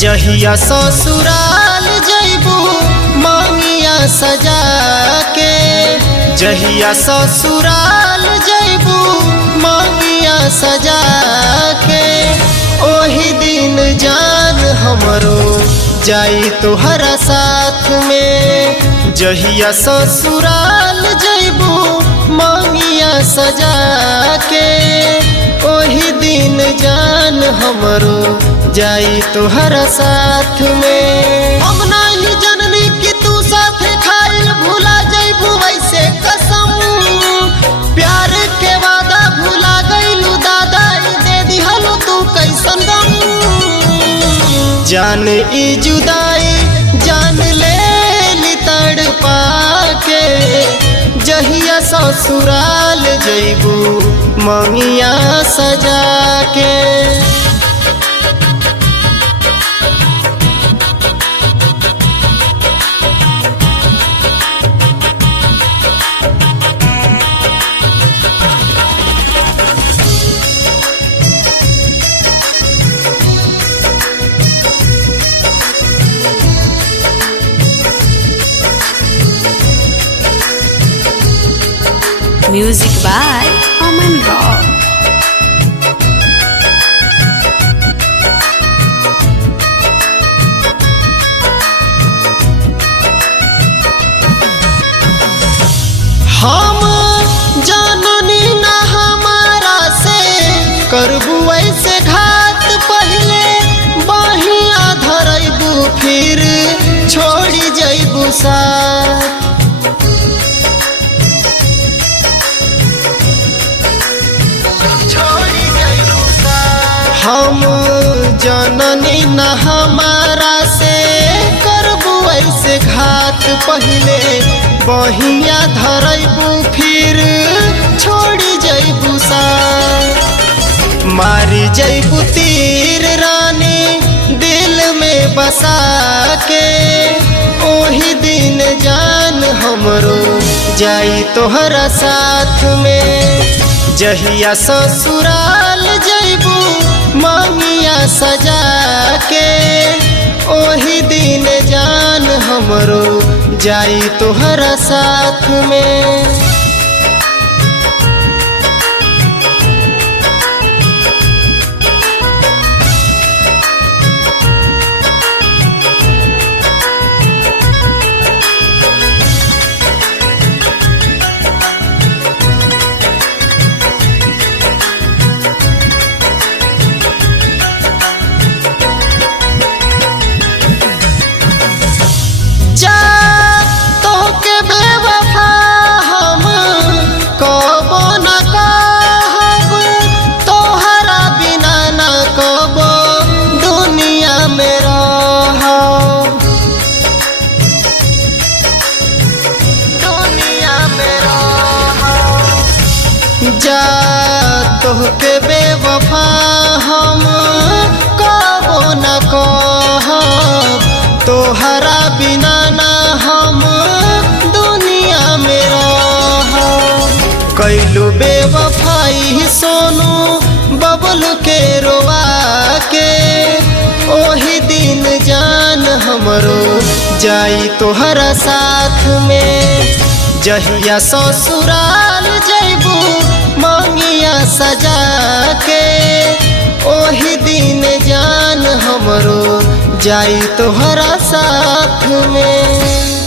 जहिया ससुराल जइबू मांगिया सजा के, जहिया ससुराल जइबू मांगिया सजा के, ओही दिन जान हमरो जाई तोहरा साथ में। जहिया ससुराल जइबू मांगिया सजा के, ओही दिन जान हमरो जाई तोहरा साथ में। हम नहीं जननी कि तू साथ खाइल भुला जइबू ऐसे कसम, प्यार के वादा भुला गइलू दादा दे दिहलू तू कैसन गम। जान ई जुदाई जान ले ली तड़पा के, जहिया ससुराल जइबू मंगिया सजा के। Music by Aman Rock. हम जाननी ना हमारा से करबू ऐसे घात, पहले बहिया धरबू फिर छोड़ी जइबू साथ। हम जननी न हमारा से करबू ऐसे घात, पहले बहिया धरबू फिर छोड़ी जइबू साथ। मारी जइबू तीर रानी दिल में बसा के, ओही दिन जान हमरो जाई तोहरा साथ में। जहिया ससुराल जइबू मांगिया सजा के, ओही दिन जान हमरो जाई तोहरा साथ में। जा तोहके बेवफा हम कबो न कहब, तोहरा बिना ना हम दुनिया में रहब। कैलू बेवफाई सोनू बबलू के रोवा के, ओही दिन जान हमरो जाई तोहरा साथ में। जहिया ससुराल जइबू मांगिया सजा के, ओही दिन जान हमरो जाई तोहरा साथ में।